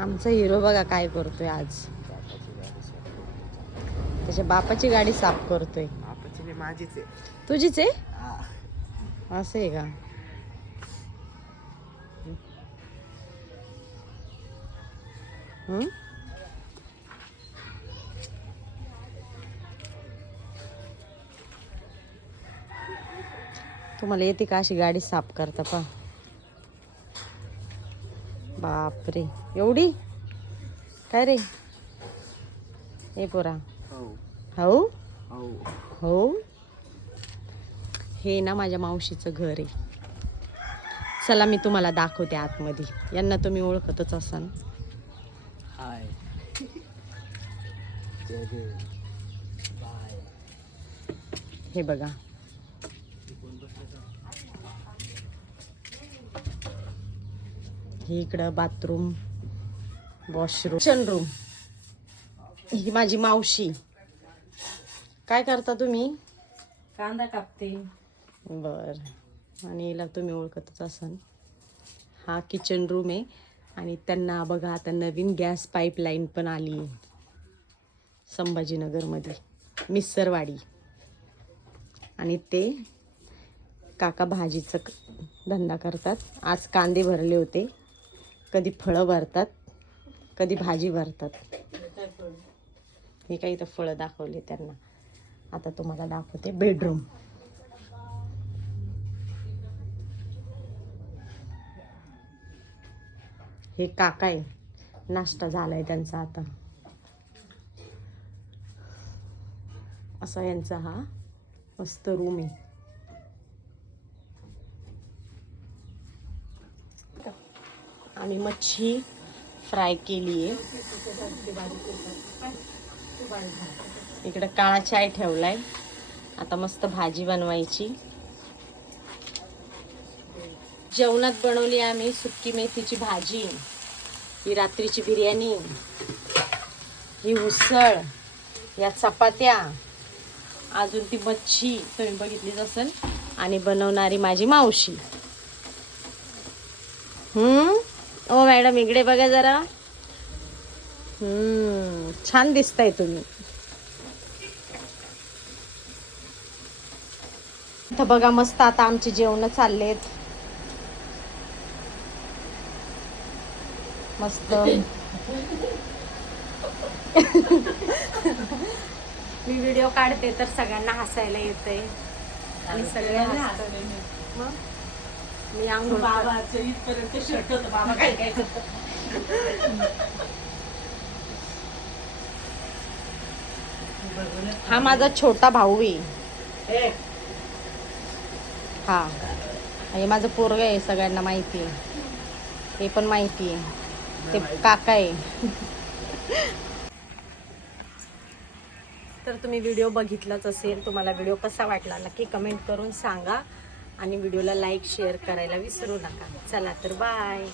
आमचा हिरो बघा काय करतोय आज. त्याच्या बापाची गाडी साफ करतोय. बापाची माझीच आहे. तुझीच आहे? हा. असं आहे का? हम्म? तुम्हाला येते का अशी गाडी साफ करता पा बापरे. एवढी? काय रे? ए पोरा. हो. हो हो. हो? हे ना माझ्या मावशीचं घर आहे. चला मी तुम्हाला दाखवते आतमध्ये. यांना तुम्ही ओळखतच असाल. हाय. हे बघा. हे इकडं बाथरूम वॉशरूम किचन रूम ही माझी मावशी. काय करता तुम्ही? कांदा कापते. बर. आणि हिला तुम्ही ओळखतच असाल. हा किचन रूम आहे. आणि त्यांना बघा आता नवीन गॅस पाईपलाईन पण आली. आहे संभाजीनगरमध्ये. मिसरवाडी. आणि ते काका भाजीचं धंदा करतात. आज कांदे भरले होते. कधी फळं भरतात कधी भाजी भरतात हे काही इथं फळं दाखवली त्यांना. आता तुम्हाला दाखवते बेडरूम हे काका आहे. नाश्ता झालाय त्यांचा आता. असा यांचा हा मस्त रूम आहे. आम्ही मच्छी फ्राय केली आहे. इकडं काळा चाय ठेवलाय. आता मस्त भाजी बनवायची. जेवणात बनवली आम्ही सुक्की मेथीची भाजी ही रात्रीची बिर्याणी ही उसळ या चपात्या अजून ती मच्छी तुम्ही बघितलीच असेल. आणि बनवणारी माझी मावशी. हम्म? ओ मॅडम इकडे बघा जरा. हम्म छान दिसताय तुम्ही. बघा मस्त आता आमची जेवण चाललेत. मस्त. मी व्हिडिओ काढते तर सगळ्यांना हसायला येते आणि सगळे हसतात. मग? मी अंघोळ कर- बाबाचं इथपर्यंत शर्ट होतं. बाबा काय काय करत हा माझा छोटा भाऊ आहे. हा. हे माझं पोरग आहे सगळ्यांना माहिती आहे. हे पण माहिती आहे. ते काका आहे. तर तुम्ही व्हिडिओ बघितलाच असेल तुम्हाला व्हिडिओ कसा वाटला नक्की कमेंट करून सांगा. आणि व्हिडिओला लाईक शेअर करायला विसरू नका. चला तर बाय.